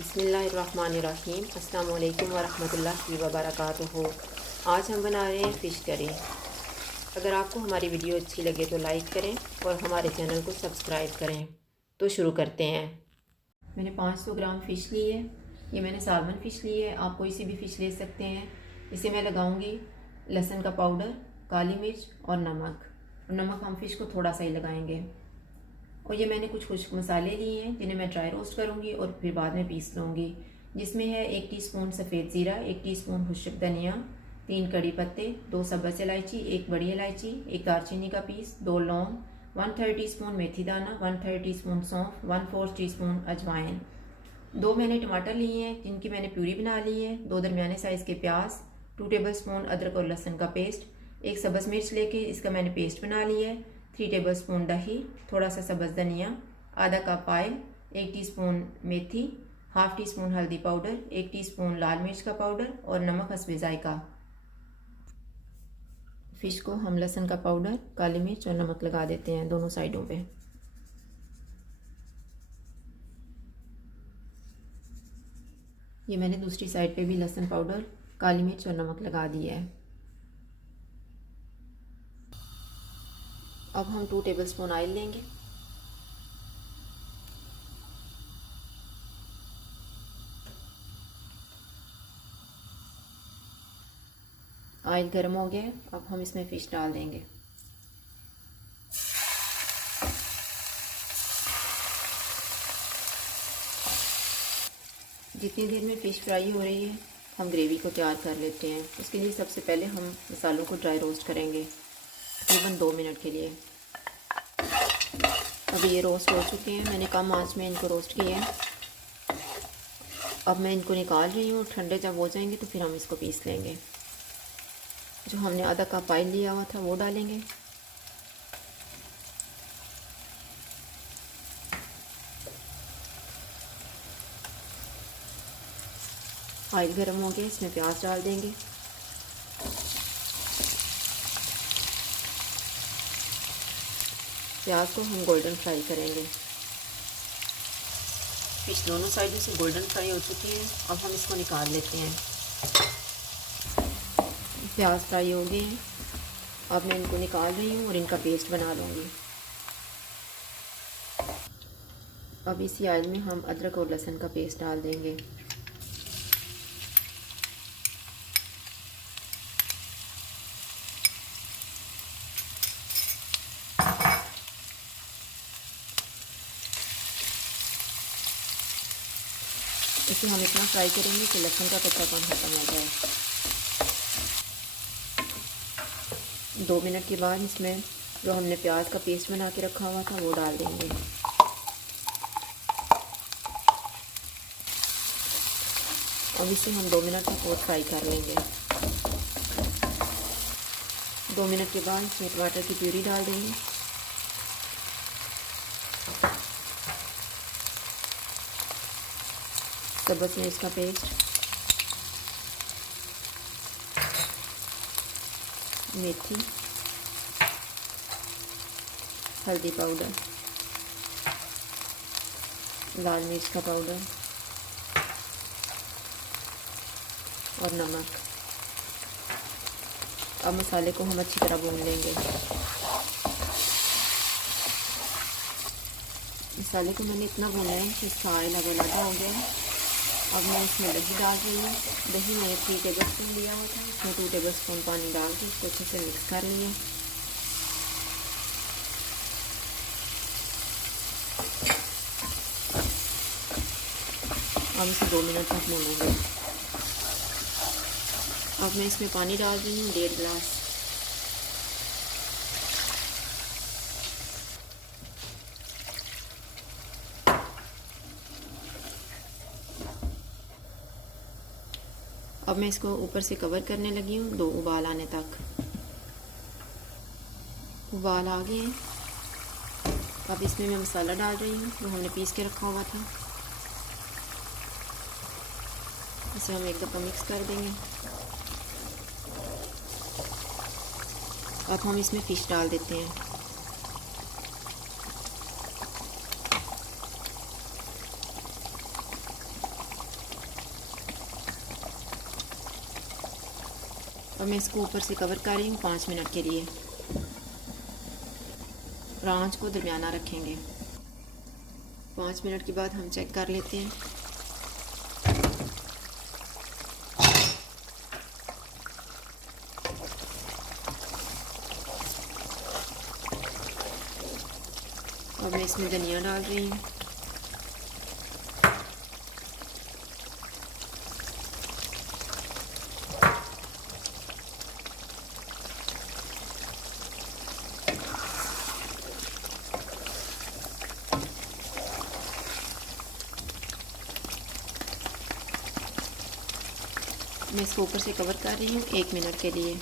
बिस्मिल्लाहिर्रहमानिर्रहीम। अस्सलाम वालेकुम वरहमतुल्लाहि वबरकातुहू। आज हम बना रहे हैं फ़िश करी। अगर आपको हमारी वीडियो अच्छी लगे तो लाइक करें और हमारे चैनल को सब्सक्राइब करें। तो शुरू करते हैं। मैंने 500 ग्राम फ़िश ली है। ये मैंने सालमन फ़िश ली है, आप कोई सी भी फ़िश ले सकते हैं। इसे मैं लगाऊंगी लहसुन का पाउडर, काली मिर्च और नमक। नमक हम फ़िश को थोड़ा सा ही लगाएंगे। और ये मैंने कुछ खुश्क मसाले लिए हैं जिन्हें मैं ड्राई रोस्ट करूँगी और फिर बाद में पीस लूँगी। जिसमें है 1 टीस्पून सफ़ेद ज़ीरा, 1 टीस्पून खुश्क धनिया, 3 कड़ी पत्ते, 2 सब्ज़ इलायची, 1 बड़ी इलायची, 1 दालचीनी का पीस, 2 लौंग, 1/3 टीस्पून मेथी दाना, 1/3 टीस्पून सौंफ, 1/4 टीस्पून अजवाइन। 2 मैंने टमाटर लिए हैं जिनकी मैंने प्यूरी बना ली है, 2 दरमियाने साइज़ के प्याज, 2 टेबलस्पून अदरक और लहसुन का पेस्ट, 1 सब्ज़ मिर्च लेके इसका मैंने पेस्ट बना लिया है, 3 टेबलस्पून दही, थोड़ा सा सब्ज़ धनिया, आधा कप ऑयल, 1 टीस्पून मेथी, हाफ़ टीस्पून हल्दी पाउडर, 1 टीस्पून लाल मिर्च का पाउडर और नमक हस्बे जायका। फ़िश को हम लहसुन का पाउडर, काली मिर्च और नमक लगा देते हैं दोनों साइडों पे। ये मैंने दूसरी साइड पे भी लहसुन पाउडर, काली मिर्च और नमक लगा दिया है। अब हम 2 टेबलस्पून ऑयल लेंगे। ऑयल गर्म हो गया है, अब हम इसमें फ़िश डाल देंगे। जितनी देर में फ़िश फ्राई हो रही है हम ग्रेवी को तैयार कर लेते हैं। उसके लिए सबसे पहले हम मसालों को ड्राई रोस्ट करेंगे तकरीबन 2 मिनट के लिए। अभी ये रोस्ट हो चुके हैं, मैंने कम आंच में इनको रोस्ट किया है। अब मैं इनको निकाल रही हूँ, ठंडे जब हो जाएंगे तो फिर हम इसको पीस लेंगे। जो हमने आधा कप ऑयल लिया हुआ था वो डालेंगे। ऑयल गर्म हो गया, इसमें प्याज डाल देंगे। प्याज को हम गोल्डन फ्राई करेंगे। फिश दोनों साइडों से गोल्डन फ्राई हो चुकी है, अब हम इसको निकाल लेते हैं। प्याज फ्राई हो गए हैं, अब मैं इनको निकाल रही हूँ और इनका पेस्ट बना लूँगी। अब इसी ऑयल में हम अदरक और लहसुन का पेस्ट डाल देंगे। इसे हम इतना फ्राई करेंगे कि लहसुन का कच्चापन खत्म हो जाए। 2 मिनट के बाद इसमें जो हमने प्याज का पेस्ट बना के रखा हुआ था वो डाल देंगे। अब इसे हम 2 मिनट तक और फ्राई कर लेंगे। 2 मिनट के बाद इसमें टमाटर की प्यूरी डाल देंगे। सब्ज़ मिर्च का पेस्ट, मेथी, हल्दी पाउडर, लाल मिर्च का पाउडर और नमक। अब मसाले को हम अच्छी तरह भून लेंगे। मसाले को मैंने इतना भूना है कि इसका ऑयल अब अलग हो गया है। अब मैं इसमें दही डाल रही हूँ। दही मैंने 3 टेबलस्पून लिया हुआ था, इसमें 2 टेबलस्पून पानी डाल के इसको अच्छे से मिक्स कर लिया। अब इसे 2 मिनट तक भूनेंगे। अब मैं इसमें पानी डाल रही हूँ 1.5 गिलास। अब मैं इसको ऊपर से कवर करने लगी हूँ 2 उबाल आने तक। उबाल आ गए हैं, अब इसमें मैं मसाला डाल रही हूँ जो हमने पीस के रखा हुआ था। इसे हम एक दफ़ा मिक्स कर देंगे। अब हम इसमें फ़िश डाल देते हैं। और मैं इसको ऊपर से कवर कर रही हूँ 5 मिनट के लिए। और आंच को दरमियाना रखेंगे। 5 मिनट के बाद हम चेक कर लेते हैं। और मैं इसमें धनिया डाल रही हूँ। मैं इसको ऊपर से कवर कर रही हूँ 1 मिनट के लिए।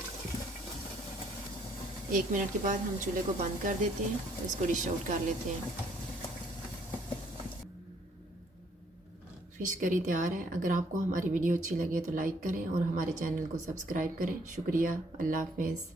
1 मिनट के बाद हम चूल्हे को बंद कर देते हैं और इसको डिश आउट कर लेते हैं। फ़िश करी तैयार है। अगर आपको हमारी वीडियो अच्छी लगे तो लाइक करें और हमारे चैनल को सब्सक्राइब करें। शुक्रिया। अल्लाह हाफ़िज़।